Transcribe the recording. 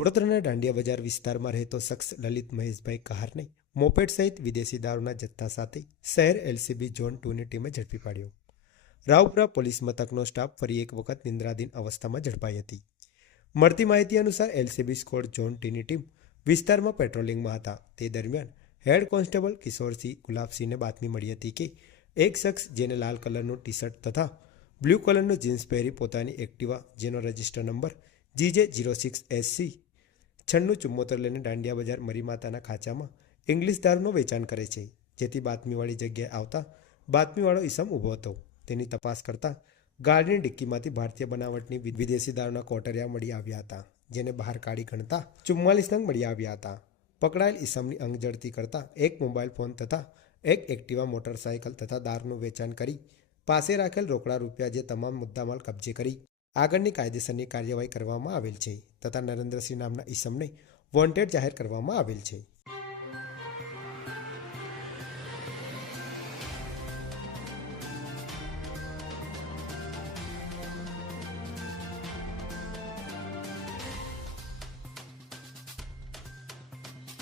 વડોદરાના દાંડિયા બજાર વિસ્તારમાં રહેતો શખ્સ લલિત મહેશભાઈ કહારને મોપેડ સહિત વિદેશી દારૂના જથ્થા સાથે શહેર એલસીબી ઝોન ટુની ટીમે ઝડપી પાડ્યો. રાવપુરા પોલીસ મથકનો સ્ટાફ ફરી એક વખત નિંદ્રાધીન અવસ્થામાં ઝડપાઈ હતી. મળતી માહિતી અનુસાર એલસીબી સ્કોડ ઝોન ટીની ટીમ વિસ્તારમાં પેટ્રોલિંગમાં હતા. તે દરમિયાન હેડ કોન્સ્ટેબલ કિશોરસિંહ ગુલાબસિંહને બાતમી મળી હતી કે, એક શખ્સ જેને લાલ કલરનું ટી શર્ટ તથા બ્લુ કલરનું જીન્સ પહેરી પોતાની એક્ટિવા જેનો register number GJ zero six SC છન્નું ચુમ્મોતેર લઈને દાંડિયા બજાર મરીમાતાના ખાંચામાં ઇંગ્લિશ દારૂનું વેચાણ કરે છે, જેથી બાતમીવાળી જગ્યાએ આવતા બાતમીવાળો ઈસમ ઊભો હતો. તેની તપાસ કરતા ગાડીની ડિક્કીમાંથી ભારતીય બનાવટની વિદેશી દારૂના કોટરિયા મળી આવ્યા હતા, જેને બહાર કાઢી ગણતા ચુમ્માલીસ નંગ મળી આવ્યા હતા. પકડાયેલ ઈસમની અંગ જડતી કરતા એક મોબાઈલ ફોન તથા એક એક્ટિવા મોટરસાયકલ તથા દારૂનું વેચાણ કરી પાસે રાખેલ રોકડા રૂપિયા જે તમામ મુદ્દામાલ કબજે કરી આગળની કાયદેસરની કાર્યવાહી કરવામાં આવેલ છે તથા નરેન્દ્રસિંહ નામના ઈસમને વોન્ટેડ જાહેર કરવામાં આવેલ છે.